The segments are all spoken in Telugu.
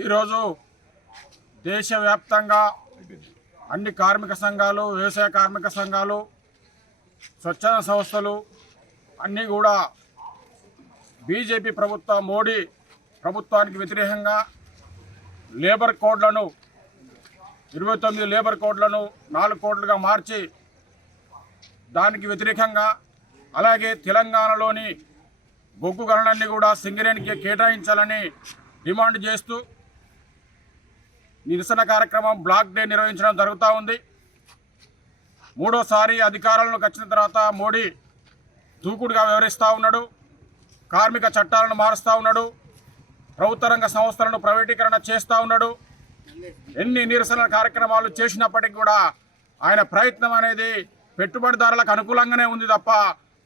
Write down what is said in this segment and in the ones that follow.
ఈరోజు దేశవ్యాప్తంగా అన్ని కార్మిక సంఘాలు, వ్యవసాయ కార్మిక సంఘాలు, స్వచ్ఛంద సంస్థలు అన్నీ కూడా బీజేపీ ప్రభుత్వం, మోడీ ప్రభుత్వానికి వ్యతిరేకంగా లేబర్ కోడ్లను 29 లేబర్ కోడ్లను 4 కోడ్లుగా మార్చి దానికి వ్యతిరేకంగా, అలాగే తెలంగాణలోని బొగ్గు గనులన్నీ కూడా సింగరేణికి కేటాయించాలని డిమాండ్ చేస్తూ నిరసన కార్యక్రమం బ్లాక్ డే నిర్వహించడం జరుగుతూ ఉంది. మూడోసారి అధికారంలోకి వచ్చిన తర్వాత మోడీ దూకుడుగా వ్యవహరిస్తూ ఉన్నాడు, కార్మిక చట్టాలను మారుస్తూ ఉన్నాడు, ప్రభుత్వ రంగ సంస్థలను ప్రైవేటీకరణ చేస్తూ ఉన్నాడు. ఎన్ని నిరసన కార్యక్రమాలు చేసినప్పటికీ కూడా ఆయన ప్రయత్నం అనేది పెట్టుబడిదారులకు అనుకూలంగానే ఉంది తప్ప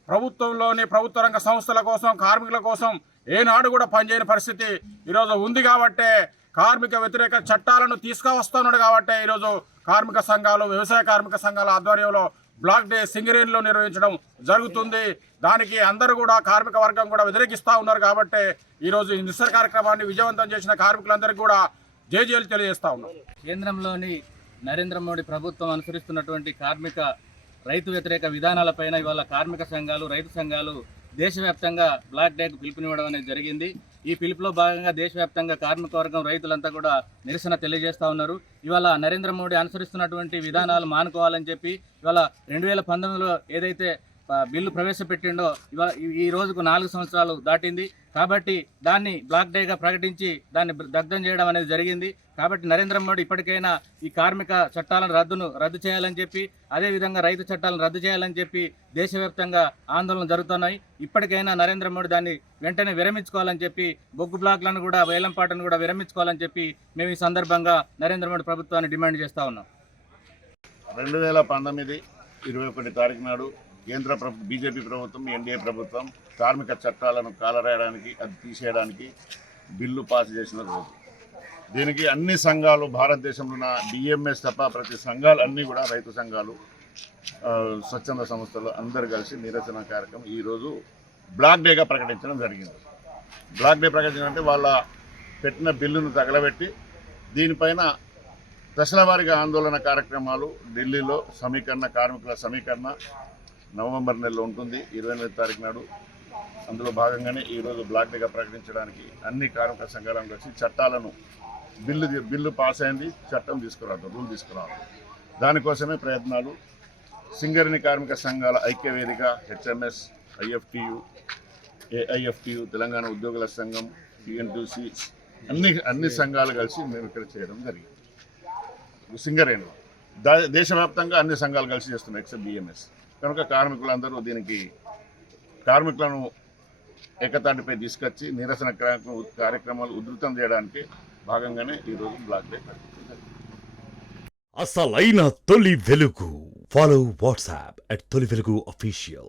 ప్రభుత్వ రంగ సంస్థల కోసం, కార్మికుల కోసం ఏనాడు కూడా పనిచేయని పరిస్థితి ఈరోజు ఉంది. కాబట్టే కార్మిక వ్యతిరేక చట్టాలను తీసుకువస్తున్నాడు. కాబట్టే ఈరోజు కార్మిక సంఘాలు, వ్యవసాయ కార్మిక సంఘాల ఆధ్వర్యంలో బ్లాక్ డే సింగరేణిలో నిర్వహించడం జరుగుతుంది. దానికి అందరూ కూడా కార్మిక వర్గం కూడా వ్యతిరేకిస్తూ ఉన్నారు. కాబట్టి ఈరోజు ఈ నిరసన కార్యక్రమాన్ని విజయవంతం చేసిన కార్మికులందరికీ కూడా జేజేలు తెలియజేస్తూ ఉన్నారు. కేంద్రంలోని నరేంద్ర మోడీ ప్రభుత్వం అనుసరిస్తున్నటువంటి కార్మిక రైతు వ్యతిరేక విధానాలపైన ఇవాళ కార్మిక సంఘాలు, రైతు సంఘాలు దేశవ్యాప్తంగా బ్లాక్ డేకు పిలుపునివ్వడం అనేది జరిగింది. ఈ పిలుపులో భాగంగా దేశవ్యాప్తంగా కార్మిక వర్గం, రైతులంతా కూడా నిరసన తెలియజేస్తూ ఉన్నారు. ఇవాళ నరేంద్ర మోడీ అనుసరిస్తున్నటువంటి విధానాలు మానుకోవాలని చెప్పి ఇవాళ 2019లో ఏదైతే బిల్లు ప్రవేశపెట్టిండో ఇవాళ ఈ రోజుకు 4 సంవత్సరాలు దాటింది. కాబట్టి దాన్ని బ్లాక్ డేగా ప్రకటించి దాన్ని దగ్ధం చేయడం అనేది జరిగింది. కాబట్టి నరేంద్ర మోడీ ఇప్పటికైనా ఈ కార్మిక చట్టాలను రద్దు చేయాలని చెప్పి, అదేవిధంగా రైతు చట్టాలను రద్దు చేయాలని చెప్పి దేశవ్యాప్తంగా ఆందోళనలు జరుగుతున్నాయి. ఇప్పటికైనా నరేంద్ర మోడీ దాన్ని వెంటనే విరమించుకోవాలని చెప్పి, బొగ్గు బ్లాక్లను కూడా, వేలంపాటను కూడా విరమించుకోవాలని చెప్పి మేము ఈ సందర్భంగా నరేంద్ర మోడీ ప్రభుత్వాన్ని డిమాండ్ చేస్తూ ఉన్నాం. 2019 21 తారీఖు నాడు కేంద్ర బీజేపీ ప్రభుత్వం, ఎన్డీఏ ప్రభుత్వం కార్మిక చట్టాలను కాలరాయడానికి, అది తీసేయడానికి బిల్లు పాస్ చేసిన రోజు. దీనికి అన్ని సంఘాలు, భారతదేశంలో ఉన్న డిఎంఎస్ తప్ప ప్రతి సంఘాలు అన్నీ కూడా, రైతు సంఘాలు, స్వచ్ఛంద సంస్థలు అందరు కలిసి నిరసన కార్యక్రమం ఈరోజు బ్లాక్ డేగా ప్రకటించడం జరిగింది. బ్లాక్ డే ప్రకటించడం అంటే వాళ్ళ పెట్టిన బిల్లును తగలబెట్టి దీనిపైన దశల వారీగా ఆందోళన కార్యక్రమాలు ఢిల్లీలో కార్మికుల సమీకరణ నవంబర్ నెలలో ఉంటుంది, 29 తారీఖు నాడు. అందులో భాగంగానే ఈరోజు బ్లాక్ డేగా ప్రకటించడానికి అన్ని కార్మిక సంఘాలను కలిసి చట్టాలను బిల్లు పాస్ అయింది, చట్టం తీసుకురాదు, రూల్ తీసుకురాదు. దానికోసమే ప్రయత్నాలు. సింగరేణి కార్మిక సంఘాల ఐక్య వేదిక, హెచ్ఎంఎస్, ఐఎఫ్టియు, ఏఐఎఫ్టియు, తెలంగాణ ఉద్యోగుల సంఘం, యుఎన్టీసీ అన్ని సంఘాలు కలిసి మేము ఇక్కడ చేయడం జరిగింది. సింగరేణిలో దేశవ్యాప్తంగా అన్ని సంఘాలు కలిసి చేస్తున్నాయి ఎక్సెప్ట్ బిఎంఎస్. కనుక కార్మికులందరూ దీనికి కార్మికులను ఏకతాటిపై తీసుకొచ్చి నిరసన కార్యక్రమాలు ఉధృతం చేయడానికి భాగంగానే ఈరోజు బ్లాక్ డే ప్రకటించారు. అసలైన తొలి వెలుగు. ఫాలో వాట్సాప్ @తొలి వెలుగు official.